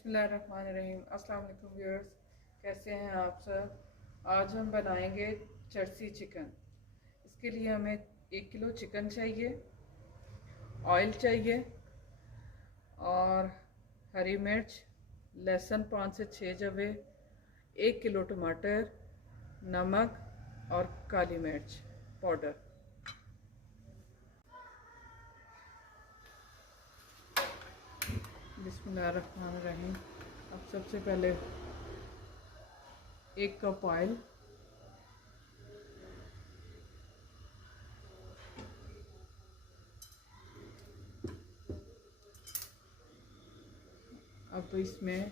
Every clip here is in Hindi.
बिस्मिल्लाहिर्रहमानिर्रहीम। अस्सलाम वालेकुम व्यूअर्स, कैसे हैं आप सब। आज हम बनाएंगे चरसी चिकन। इसके लिए हमें 1 किलो चिकन चाहिए, ऑयल चाहिए और हरी मिर्च, लहसुन 5 से 6 जवे, 1 किलो टमाटर, नमक और काली मिर्च पाउडर। बिस्मिल्लाहिर्रहमानिर्रहीम। अब सबसे पहले 1 कप ऑयल, अब इसमें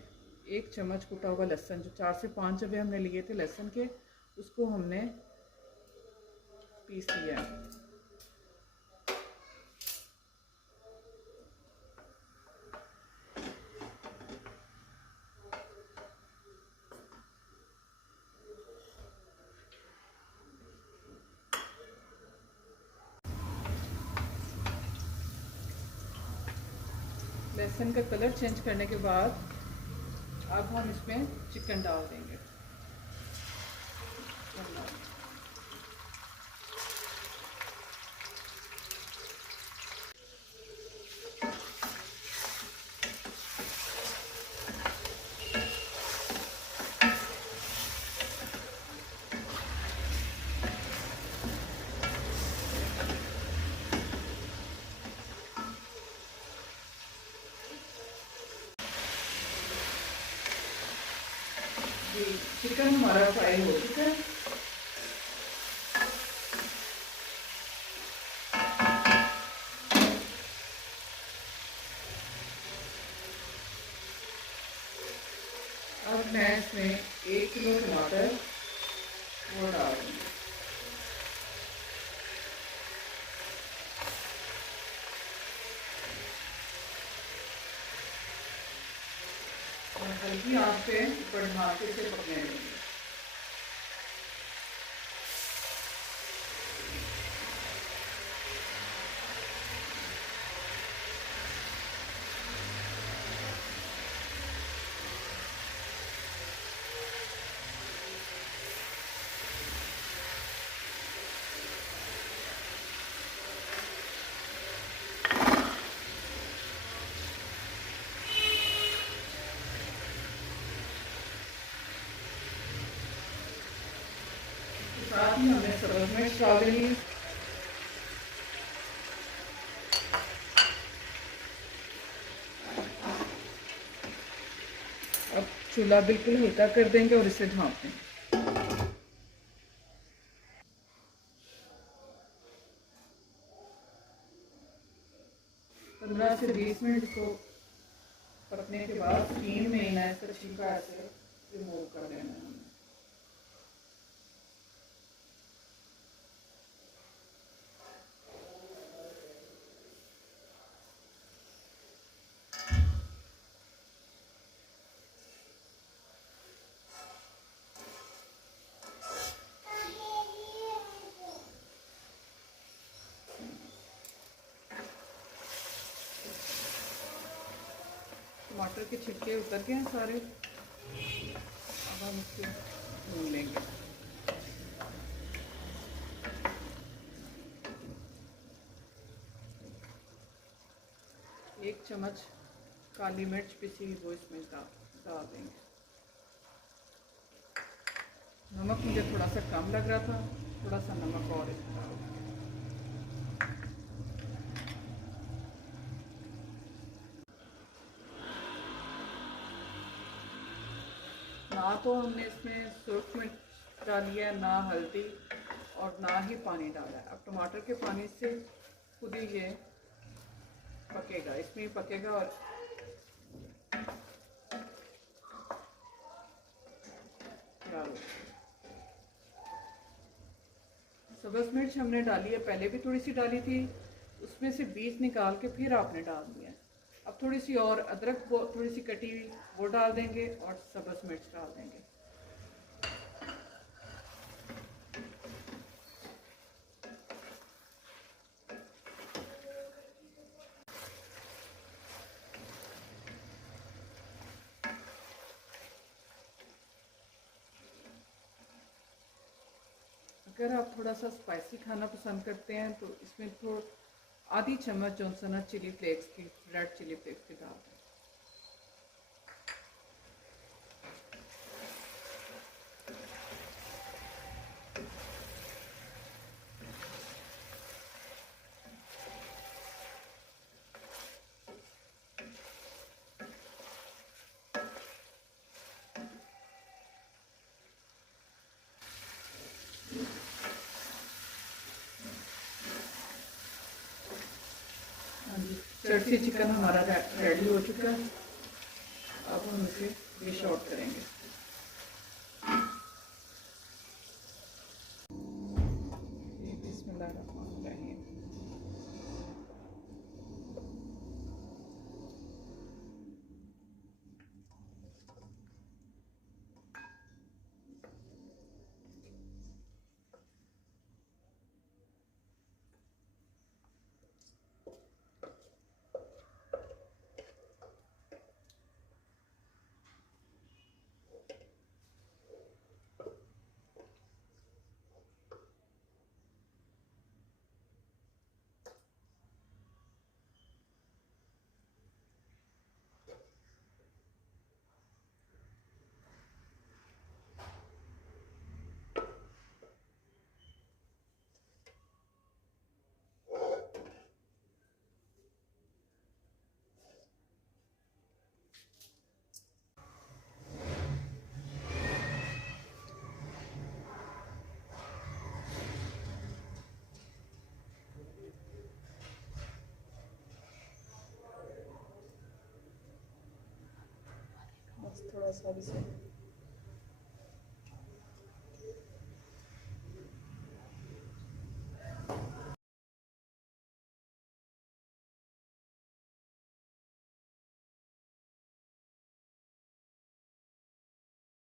1 चम्मच कुटा हुआ लहसुन, जो 4 से 5 जवे हमने लिए थे लहसुन के, उसको हमने पीस लिया है। लहसुन का कलर चेंज करने के बाद अब हम इसमें चिकन डाल देंगे। चिकन हमारा फ्राई हो चुका है। अब मैं इसमें 1 किलो टमाटर वो डाल दूँगी और हल्की आंच पे बढ़ाते से पकने देंगे। साथ ही हमने सब्ज़ मिर्च डाल देंगे। अब चूल्हा बिल्कुल हल्का कर देंगे और इसे ढाँप देंगे। 15 से 20 मिनट को पकने के बाद स्टीम में इन्हें ऐसे छिलका ऐसे रिमूव कर देना है। टमाटर के छिलके उतर गए हैं सारे। अब हम इसको भून लेंगे। एक चम्मच काली मिर्च पिसी हुई वो इसमें डाल देंगे। नमक मुझे थोड़ा सा कम लग रहा था, थोड़ा सा नमक और इसमें डाल देंगे। ना तो हमने इसमें सुर्ख मिर्च डाली है, ना हल्दी और ना ही पानी डाला है। अब टमाटर के पानी से खुद ही ये पकेगा, इसमें ही पकेगा। और डालो सब्ज़ मिर्च हमने डाली है, पहले भी थोड़ी सी डाली थी, उसमें से बीज निकाल के फिर आपने डाल दिया। अब थोड़ी सी और अदरक थोड़ी सी कटी हुई वो डाल देंगे और सब्ज़ मिर्च डाल देंगे। अगर आप थोड़ा सा स्पाइसी खाना पसंद करते हैं तो इसमें आधी चम्मच जो सा ना चिली फ्लेक्स की, रेड चिली फ्लेक्स की डाल दें। चर्सी चिकन हमारा रेडी हो चुका है। अब हम इसे डिश आउट करेंगे। बिस्मिल्लाहिर्रहमानिर्रहीम। थोड़ा सा भी